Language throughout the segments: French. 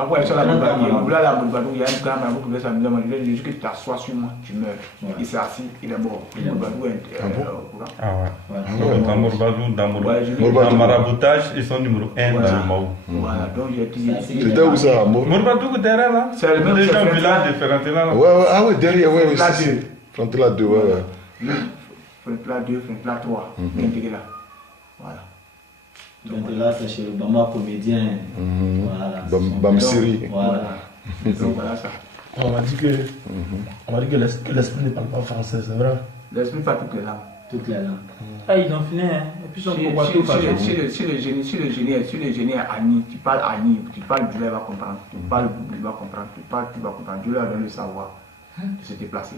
Parfois, il y a un grand marabout qui veut s'amuser à manger. Jésus que tu t'assois sur moi, tu meurs. Il s'est assis, il est mort. Dans maraboutage, ils sont numéro 1 dans le Mao. Voilà, donc j'ai dit. C'était où ça, Mao? Mourbadougou derrière là. C'est le même village de Ferrantela. Ouais, ah ouais, derrière, ouais. Frantela 2, ouais. Frantela 2, Frantela 3. Intégré là. Voilà. Donc là, c'est chez le Bama comédien. Voilà. Bamsiri. Voilà. Donc voilà ça. On m'a dit que l'esprit ne parle pas français, c'est vrai. L'esprit parle toutes les langues. Toutes les langues. Ah, ils ont fini, hein. Et puis, Si le génie est Ani, tu parles Ani, tu parles Dieu, il va comprendre. Tu parles Bouddha, il va comprendre. Tu parles, tu vas comprendre. Dieu lui a donné le savoir de se déplacer.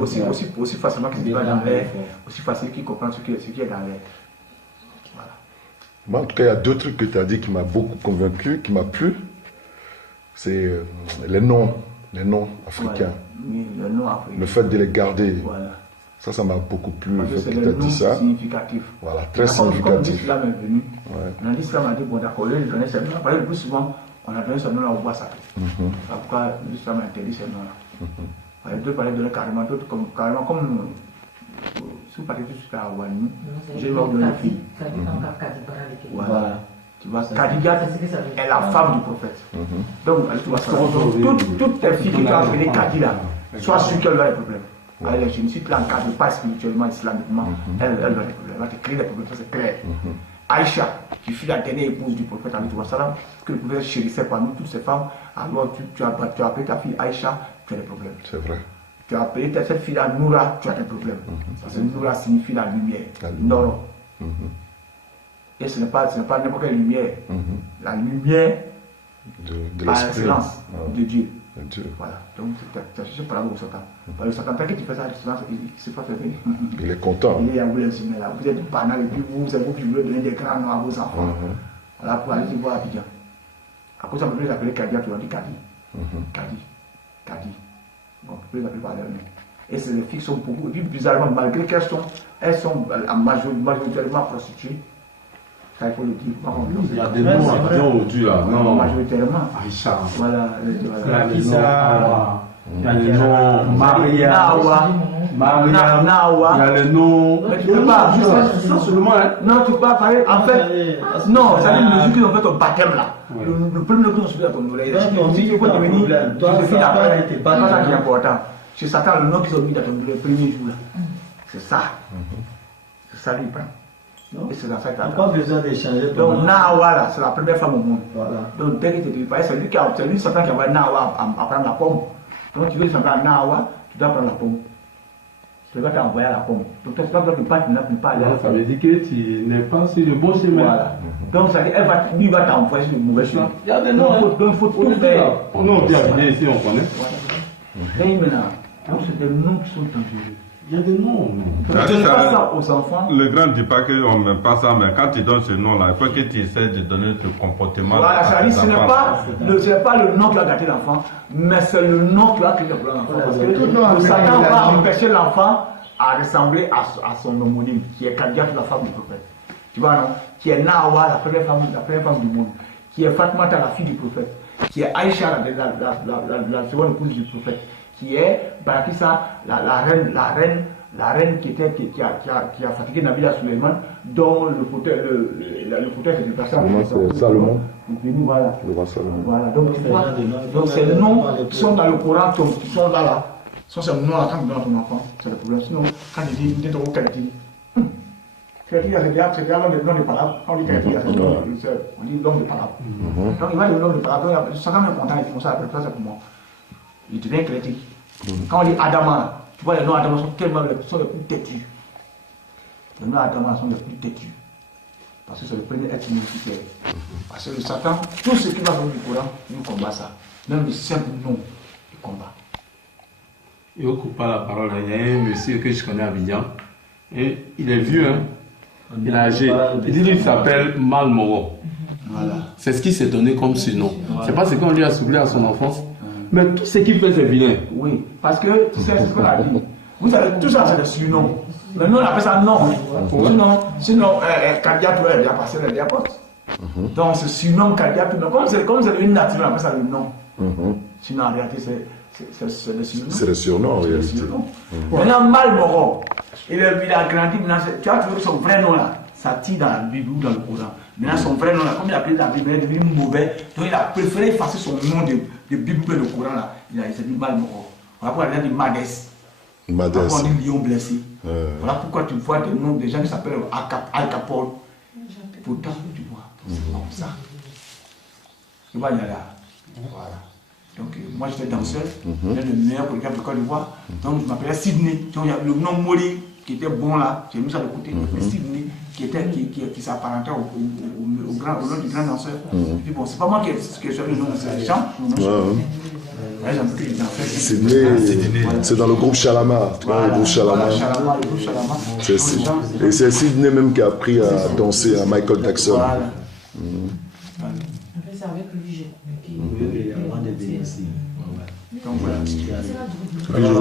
Aussi facilement qu'il se déplace dans l'air, aussi facile qu'il comprend ce qui est dans l'air. Voilà. Moi, en tout cas, il y a deux trucs que tu as dit qui m'a beaucoup convaincu, qui m'a plu. C'est les noms africains. Oui, les noms africains. Le fait de les garder. Voilà. Ça m'a beaucoup plu, Parce le que fait que tu as dit ça. Significatif. Voilà, très significatif. Quand l'islam est venu, l'islam a dit, bon d'accord, il donnait ses noms. Le plus souvent, on a donné ce nom-là au bois sacré. Pourquoi l'islam a interdit ces noms-là? Les deux parlaient de carrément, d'autres comme si vous partez tout à Wani, j'ai leur donné une fille. Voilà. Tu vois, Khadija est la femme du prophète. Donc, tu vois ça. Toutes les filles qui t'ont appelé Khadija, sois sûr qu'elle va des problèmes. Alors, je ne suis pas encadré, pas spirituellement, islamiquement, elle va des problèmes, elle va te créer des problèmes, ça c'est clair. Aïcha, qui fut la dernière épouse du prophète, que le prophète chérissait parmi toutes ces femmes, alors tu as appelé ta fille Aïcha, tu as des problèmes. C'est vrai. Tu as appelé cette fille-là Noura, tu as des problèmes. Parce que Noura signifie la lumière. Non. Et ce n'est pas n'importe quelle lumière. La lumière de par l'esprit. excellence de Dieu. Dieu. Voilà. Donc, tu as cherché par là au Satan. Le Satan, tant que tu fais ça, il ne s'est pas fait venir. Il est content. Il est à vous les là. Vous êtes banal et puis c'est vous qui voulez donner des grands noms à vos enfants. Voilà, pour aller voir Abidjan. À cause de ça, vous pouvez les appeler Kadia, tu vas dire Kadi. Bon, vous pouvez les appeler par leur nom. Et ces filles sont beaucoup, et puis bizarrement, malgré qu'elles sont majoritairement prostituées, ça il faut le dire. Il y a des noms à Abidjan aujourd'hui là. Non. Majoritairement. Aïcha. Voilà. Il y a les noms Maria. Nawa. Il y a les noms. Mais tu peux pas. Ça seulement, hein. Non, tu peux pas parler. En fait, non, ça veut dire le jour qu'ils ont fait ton baptême là. Le premier que nous suivi à ton oreille. Si tu peux devenir, tu fais après. C'est pas ça qui est important. C'est Satan, le nom qu'ils ont mis dans ton oreille le premier jour là. C'est ça. C'est ça lui prend. Et c'est dans ça que tu as pas besoin d'échanger. Donc, Nawa, là, c'est la première femme au monde. Voilà. Donc, dès que tu te dis, c'est lui Satan qui envoie Nawa à prendre la pomme. Donc, tu veux s'envoyer Nawa, tu dois prendre la pomme. Tu dois t'envoyer la pomme. Donc, tu dois ne pas aller à la pomme. Ça veut dire que tu n'es pas sur le bon chemin. Voilà. Donc, ça veut dire, lui va t'envoyer sur le mauvais chemin. Il y a des noms. Donc, il faut tout faire. Nous, on vient venir ici, on connaît. Et maintenant, donc, c'est des noms qui sont dangereux. Il y a des noms. Tu ne fais pas ça aux enfants. Le grand ne dit pas qu'on n'aime pas ça, mais quand tu donnes ce nom-là, il faut que tu essaies de donner ton comportement. Voilà, ce n'est pas le nom qui va gâter l'enfant, mais c'est le nom qui va créer le problème l'enfant. Parce que le Satan va empêcher l'enfant à ressembler à son homonyme, qui est Kadia, la femme du prophète. Tu vois, non? Qui est Nawa, la première femme du monde. Qui est Fatmata, la fille du prophète. Qui est Aïcha, la seconde épouse du prophète. Qui est Barakissa, la reine qui a fatigué Nabila Suleiman, dont le fauteuil s'est déplacé. C'est Salomon. Voilà. Le roi Salomon. Voilà. Donc ces noms qui sont dans le Coran, qui sont là. Sont ces noms-là quand tu donnes à ton enfant, c'est le problème. Sinon, quand tu dis, tu dis ton qualité. C'est déjà le nom de parable. On dit qualité, on dit l'homme de parable. Donc il va dire l'homme de parable. Chacun est content, ils font ça, après ça pour moi. Il devient critique. Quand on dit Adama, tu vois, les noms Adama sont tellement les plus têtus. Les noms Adama sont les plus têtus. Parce que c'est le premier être unificaire. Parce que le Satan, tout ce qui va venir du Coran, il combat ça. Même le simple nom, il combat. Il ne coupe pas la parole. Il y a un monsieur que je connais à Abidjan. Et il est vieux, hein. Il est âgé. Il dit qu'il s'appelle Malmoro. Voilà. C'est ce qui s'est donné comme surnom. C'est pas ce qu'on lui a soufflé à son enfance. Mais tout ce qu'il fait, c'est vilain. Oui, parce que tu sais ce qu'on a dit. Vous savez, tout ça, c'est des surnoms. Mais nous, on appelle ça nom. Sinon, Kadia, tu vois, elle est bien passée, elle est bien pote. Donc, on se surnomme Kadia. Comme c'est une nature, on appelle ça le nom. Sinon, en réalité, c'est le surnom. C'est le surnom, en réalité. Maintenant, Malboro, il a grandi. Tu as trouvé son vrai nom là. Ça tire dans la Bible ou dans le Coran. Maintenant, son vrai nom là, comme il a appelé la Bible, il est devenu mauvais. Donc, il a préféré effacer son nom de Bible que le Coran là. Il s'est dit Malboro. Voilà pourquoi il a dit Madès. Madès. On dit lion blessé. Voilà pourquoi tu vois des noms des gens qui s'appellent Al Capone. Pourtant, tu vois, c'est comme ça. Tu vois, il y a là. Voilà. Donc, moi j'étais danseur, j'étais le meilleur pour le Côte d'Ivoire. Donc, je m'appelais Sydney. Donc, il y a le nom Mori qui était bon là, j'ai mis ça de côté. Sydney qui s'apparentait au nom du grand danseur. Et puis bon, c'est pas moi qui ai choisi le nom, c'est les gens. Sydney, c'est dans le groupe Chalamar. Tu vois, le groupe Chalamar. Le groupe Chalamar. Et c'est Sydney même qui a appris à danser à Michael Jackson. Voilà. C'est avec lui, Oui, avant de venir ici. Donc voilà.